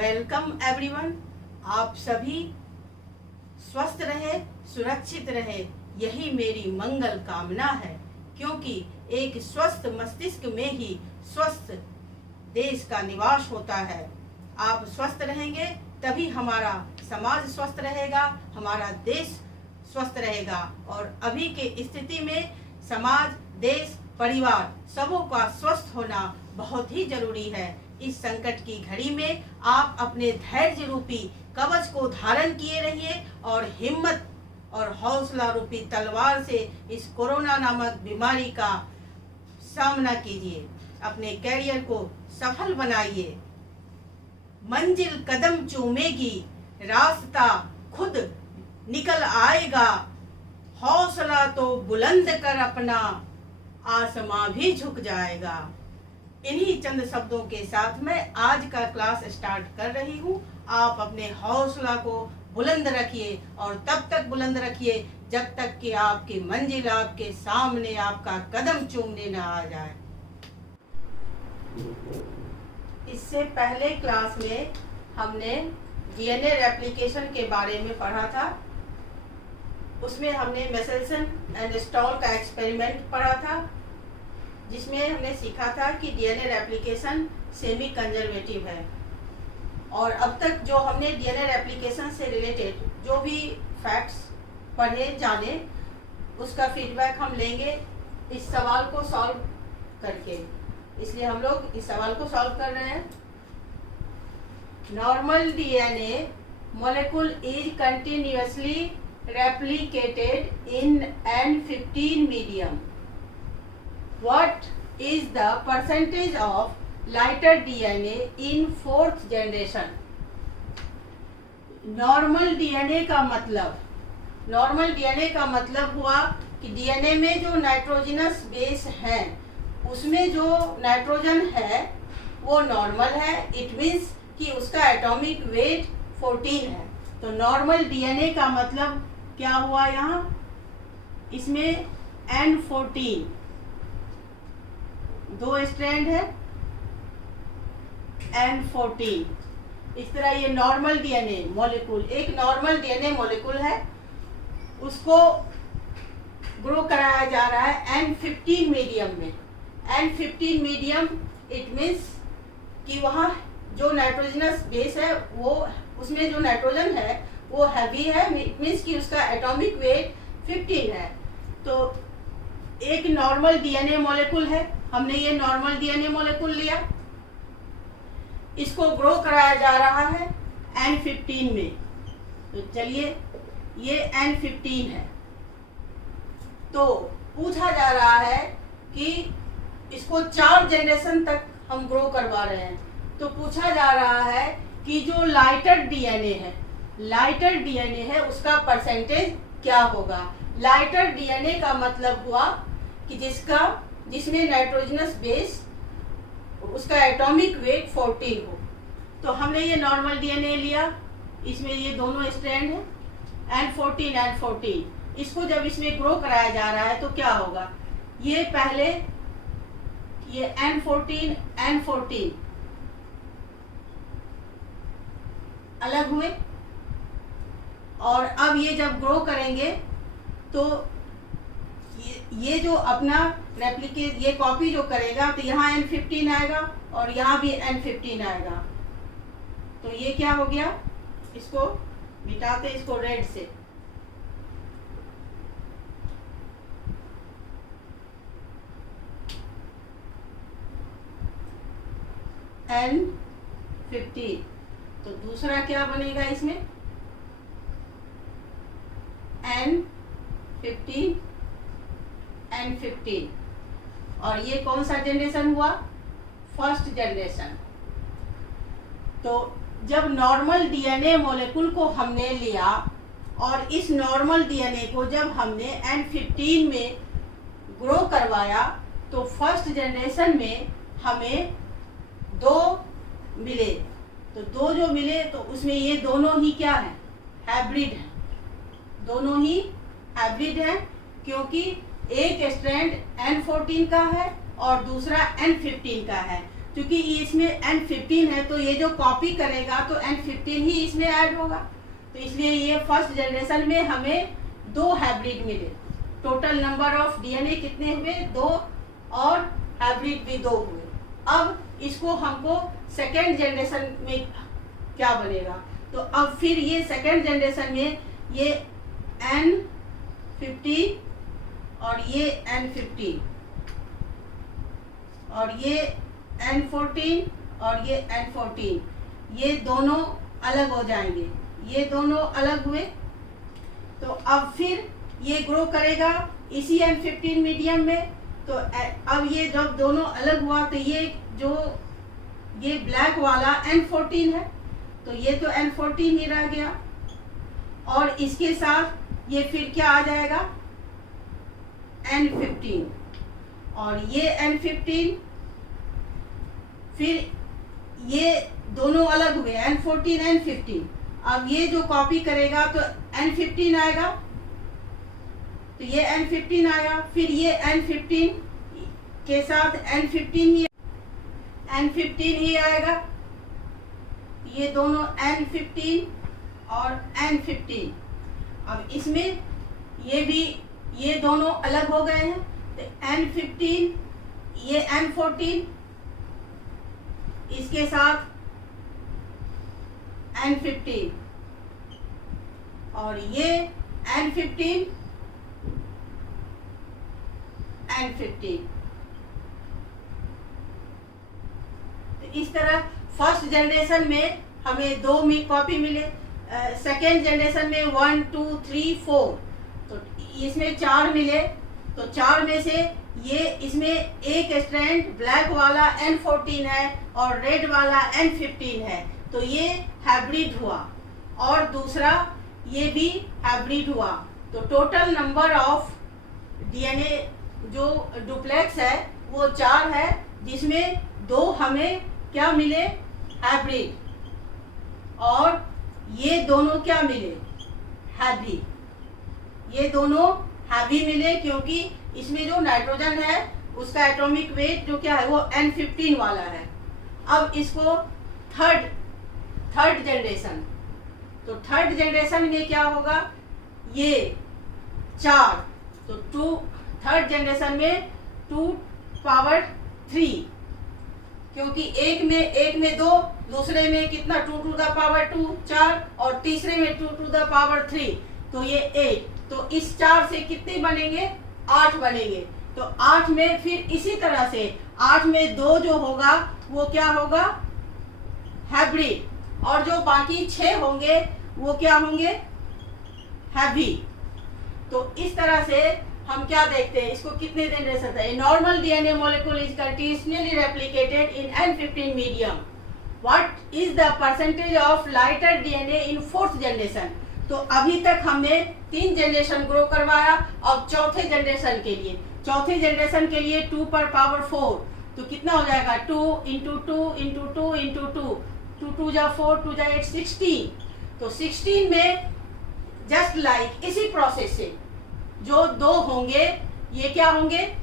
Welcome everyone. आप सभी स्वस्थ रहे, सुरक्षित रहे, यही मेरी मंगल कामना है, क्योंकि एक स्वस्थ मस्तिष्क में ही स्वस्थ देश का निवास होता है। आप स्वस्थ रहेंगे तभी हमारा समाज स्वस्थ रहेगा, हमारा देश स्वस्थ रहेगा। और अभी के स्थिति में समाज, देश, परिवार सबों का स्वस्थ होना बहुत ही जरूरी है। इस संकट की घड़ी में आप अपने धैर्य रूपी कवच को धारण किए रहिए और हिम्मत और हौसला रूपी तलवार से इस कोरोना नामक बीमारी का सामना कीजिए। अपने कैरियर को सफल बनाइए। मंजिल कदम चूमेगी, रास्ता खुद निकल आएगा। हौसला तो बुलंद कर अपना, आसमां भी झुक जाएगा। इन्हीं चंद शब्दों के साथ मैं आज का क्लास स्टार्ट कर रही हूँ। आप अपने हौसला को बुलंद रखिए और तब तक बुलंद रखिए जब तक कि आपकी मंजिल आपके सामने आपका कदम चूमने न आ जाए। इससे पहले क्लास में हमने डीएनए रेप्लिकेशन के बारे में पढ़ा था। उसमें हमने मेसेल्सन एंड स्टॉल का एक्सपेरिमेंट पढ़ा था, जिसमें हमने सीखा था कि डीएनए रेप्लिकेशन सेमी कंजर्वेटिव है। और अब तक जो हमने डीएनए रेप्लिकेशन से रिलेटेड जो भी फैक्ट्स पढ़े जाने, उसका फीडबैक हम लेंगे इस सवाल को सॉल्व करके। इसलिए हम लोग इस सवाल को सॉल्व कर रहे हैं। Normal DNA molecule is continuously replicated in N15 medium. What is the percentage of lighter DNA in fourth generation? Normal DNA का मतलब हुआ कि डीएनए में जो नाइट्रोजनस बेस है उसमें जो नाइट्रोजन है वो नॉर्मल है। इट मीन्स कि उसका एटॉमिक वेट 14 है। तो नॉर्मल डीएनए का मतलब क्या हुआ? यहाँ इसमें N14 दो स्ट्रैंड है, N14। इस तरह ये नॉर्मल डीएनए मॉलिक्यूल, एक नॉर्मल डीएनए मॉलिक्यूल है, उसको ग्रो कराया जा रहा है N15 मीडियम में। N15 मीडियम इट मीन्स कि वहाँ जो नाइट्रोजनस बेस है वो, उसमें जो नाइट्रोजन है वो हैवी है। इट मीन्स कि उसका एटॉमिक वेट 15 है। तो एक नॉर्मल डीएनए मॉलिक्यूल है, हमने ये नॉर्मल डीएनए मॉलिक्यूल लिया, इसको ग्रो कराया जा रहा है N15 में। तो चलिए ये N15 है। तो पूछा जा रहा है कि इसको 4 जनरेशन तक हम ग्रो करवा रहे हैं। तो पूछा जा रहा है कि जो लाइटर डीएनए है उसका परसेंटेज क्या होगा। लाइटर डीएनए का मतलब हुआ कि जिसमें नाइट्रोजनस बेस, उसका एटॉमिक वेट 14 हो। तो हमने ये नॉर्मल डीएनए लिया, इसमें ये दोनों स्ट्रैंड है N14। इसको जब इसमें ग्रो कराया जा रहा है तो क्या होगा? ये पहले ये N14 अलग हुए और अब ये जब ग्रो करेंगे तो ये जो अपना रेप्लिकेट, ये कॉपी जो करेगा तो यहाँ N15 आएगा और यहाँ भी N15 आएगा। तो ये क्या हो गया? इसको मिटाते, इसको रेड से। N15। तो दूसरा क्या बनेगा इसमें? N15। और ये कौन सा जनरेशन हुआ? First generation. तो जब नॉर्मल डीएनए मॉलिक्यूल को हमने लिया और इस नॉर्मल डीएनए को जब हमने N15 में ग्रो करवाया तो फर्स्ट जनरेशन में हमें 2 मिले। तो 2 जो मिले तो उसमें ये दोनों ही क्या है? हाइब्रिड है। दोनों ही हाइब्रिड है, क्योंकि एक स्ट्रैंड N14 का है और दूसरा N15 का है। क्योंकि इसमें N15 है तो ये जो कॉपी करेगा तो N15 ही इसमें ऐड होगा। तो इसलिए ये फर्स्ट जनरेशन में हमें 2 हाइब्रिड मिले। टोटल नंबर ऑफ डीएनए कितने हुए? 2, और हाइब्रिड भी 2 हुए। अब इसको हमको सेकेंड जनरेशन में क्या बनेगा? तो अब फिर ये सेकेंड जनरेशन में ये N15 और ये N15 और ये N14 और ये N14, ये दोनों अलग हो जाएंगे। ये दोनों अलग हुए तो अब फिर ये ग्रो करेगा इसी N15 मीडियम में। तो अब ये जब दोनों अलग हुआ तो ये ब्लैक वाला N14 है, तो ये तो N14 ही रह गया, और इसके साथ ये फिर क्या आ जाएगा? N15, और ये N15, फिर ये दोनों अलग हुए N14 N15। अब ये जो कॉपी करेगा तो N15 आएगा, तो ये N15 आया, फिर ये N15 के साथ N15 ही आएगा। ये दोनों N15 और N15, अब इसमें ये दोनों अलग हो गए हैं, तो N15, ये N14, इसके साथ N15, और ये N15 N15। तो इस तरह फर्स्ट जनरेशन में हमें 2 कॉपी मिले, सेकेंड जनरेशन में 1 2 3 4, तो इसमें 4 मिले। तो 4 में से ये इसमें एक स्ट्रैंड ब्लैक वाला N14 है और रेड वाला N15 है, तो ये हाइब्रिड हुआ, और दूसरा ये भी हाइब्रिड हुआ। तो टोटल नंबर ऑफ डीएनए जो डुप्लेक्स है वो 4 है, जिसमें 2 हमें क्या मिले? हाइब्रिड, और ये दोनों क्या मिले? हैवी। ये दोनों हैवी मिले क्योंकि इसमें जो नाइट्रोजन है उसका एटॉमिक वेट जो क्या है वो N15 वाला है। अब इसको थर्ड जनरेशन, तो थर्ड जनरेशन में क्या होगा? ये 4, तो थर्ड जनरेशन में 2 पावर 3, क्योंकि एक में 2, दूसरे में कितना? 2 टू द पावर 2 4, और तीसरे में 2 टू द पावर 3, तो ये 8। तो इस 4 से कितने बनेंगे? 8 बनेंगे। तो 8 में फिर इसी तरह से 8 में 2 जो होगा वो क्या होगा? हाइब्रिड, और जो बाकी 6 होंगे वो क्या होंगे? हैवी। तो इस तरह से हम क्या देखते हैं, इसको कितने दिन रह सकता है? Normal DNA molecule is continuously replicated in N15 medium. What is the percentage of lighter DNA in 4th generation? तो अभी तक हमने 3 जनरेशन ग्रो करवाया, अब चौथे जनरेशन के लिए 2 पर पावर 4, तो कितना हो जाएगा? 2 इंटू 2 इंटू 2 इंटू 2, 2 2 जा 4, 2 जा 8, 16। तो 16 में जस्ट लाइक इसी प्रोसेस से जो 2 होंगे ये क्या होंगे?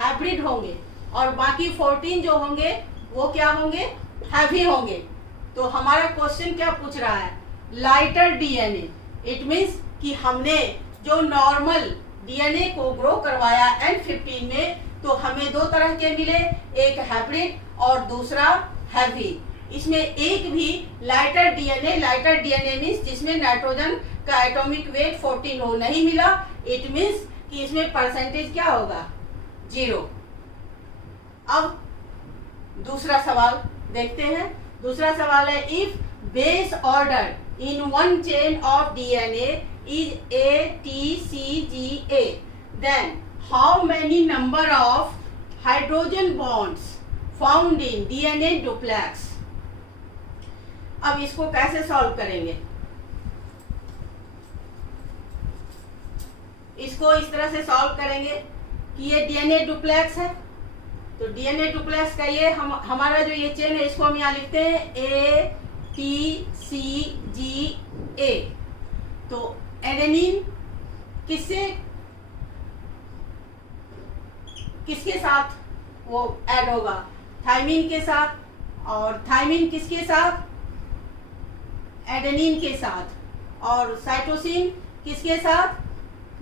हाइब्रिड होंगे, और बाकी 14 जो होंगे वो क्या होंगे? हैवी होंगे। तो हमारा क्वेश्चन क्या पूछ रहा है? Lighter DNA. इट मीन्स कि हमने जो नॉर्मल डीएनए को ग्रो करवाया N15 में, तो हमें 2 तरह के मिले, एक हाइब्रिड और दूसरा हैवी। इसमें एक भी लाइटर डीएनए मीन्स जिसमें नाइट्रोजन का एटॉमिक वेट 14 हो, नहीं मिला। इट मीन्स कि इसमें परसेंटेज क्या होगा? 0। अब दूसरा सवाल देखते हैं। दूसरा सवाल है, if base order in one chain of DNA is ATCGA, then how many number of hydrogen bonds found in DNA duplex? अब इसको कैसे सॉल्व करेंगे? इसको इस तरह से सॉल्व करेंगे कि ये डीएनए डुप्लेक्स है, तो डीएनए डुप्लेक्स का ये हमारा जो ये चेन है इसको हम यहाँ लिखते हैं ATCGA। तो एडेनिन किसके साथ वो ऐड होगा? थायमीन के साथ, और थायमीन किसके साथ, एडेनिन के साथ, और साइटोसिन किसके साथ,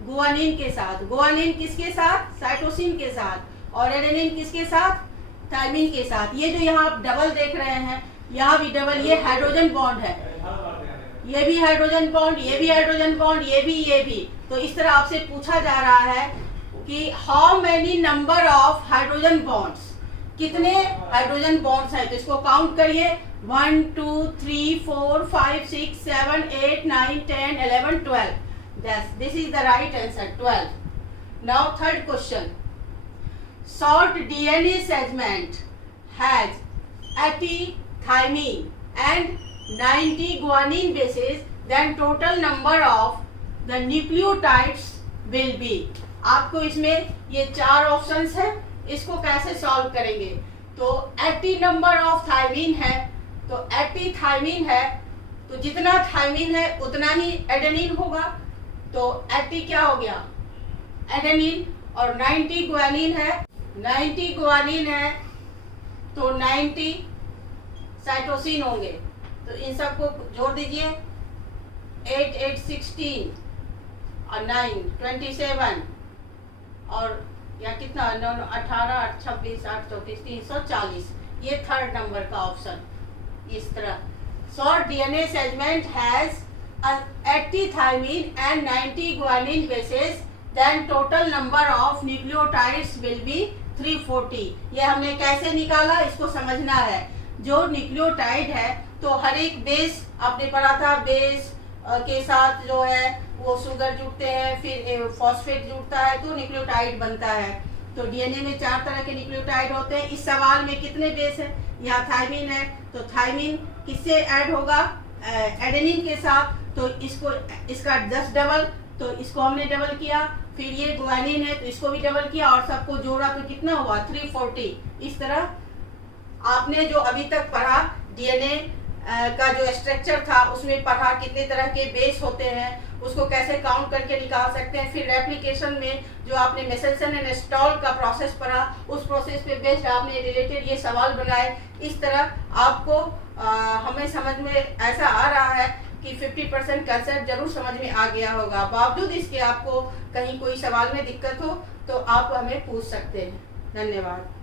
गुआनिन के साथ, गुआनिन किसके साथ, साइटोसिन के साथ, और एडेनिन किसके साथ, थायमीन के साथ। ये जो यहाँ आप डबल देख रहे हैं, यहाँ भी डबल, ये हाइड्रोजन बॉन्ड है, ये भी हाइड्रोजन बॉन्ड, ये भी हाइड्रोजन बॉन्ड, ये भी। तो इस तरह आपसे पूछा जा रहा है कि how many number of hydrogen bonds, कितने हाइड्रोजन बॉन्ड्स हैं। तो इसको काउंट करिए, 1 2 3 4 5 6 7 8 9 10 11 12। This is the right answer, 12. Now third question. Short DNA segment has 80 thymine and 90 guanine bases, then total number of the nucleotides will be. आपको इसमें ये 4 options है, इसको कैसे सॉल्व करेंगे। तो 80 नंबर ऑफ थायमीन है, तो 80 थायमीन है, तो जितना थायमीन है उतना ही एडेनिन होगा। तो 80 क्या हो गया, एडेनिन, और 90 गुआनिन है, 90 गुआनिन है, तो 90 साइटोसिन होंगे। तो इन सबको जोड़ दीजिए, 8 8 16 और 9 27, और या कितना 9 18 8 26 8 34 340। ये थर्ड नंबर का ऑप्शन। इस तरह short DNA segment has 80 thymine and 90 guanine bases, then total number of nucleotides will be 340। ये हमने कैसे निकाला, इसको समझना है। जो न्यूक्लियोटाइड है तो हर एक बेस, आपने पढ़ा था, बेस के साथ जो है वो शुगर जुड़ते हैं, फिर फॉस्फेट जुड़ता है तो न्यूक्लियोटाइड बनता है। तो डीएनए में 4 तरह के न्यूक्लियोटाइड होते हैं। इस सवाल में कितने बेस है, यहाँ थायमीन है, तो थायमीन किससे ऐड होगा, एडेनिन के साथ। तो इसका 10 डबल, तो इसको हमने डबल किया, फिर ये गुआनिन है तो इसको भी डबल किया, और सबको जोड़ा तो कितना हुआ 340। इस तरह आपने जो अभी तक पढ़ा डीएनए का जो स्ट्रक्चर था उसमें पढ़ा कितने तरह के बेस होते हैं, उसको कैसे काउंट करके निकाल सकते हैं। फिर एप्लीकेशन में जो आपने मेसेल्सन एंड स्टॉल का प्रोसेस पढ़ा, उस प्रोसेस पे बेस्ड आपने रिलेटेड ये सवाल बनाए। इस तरह आपको हमें समझ में ऐसा आ रहा है कि 50% कंसेप्ट जरूर समझ में आ गया होगा। बावजूद इसके आपको कहीं कोई सवाल में दिक्कत हो तो आप हमें पूछ सकते हैं। धन्यवाद।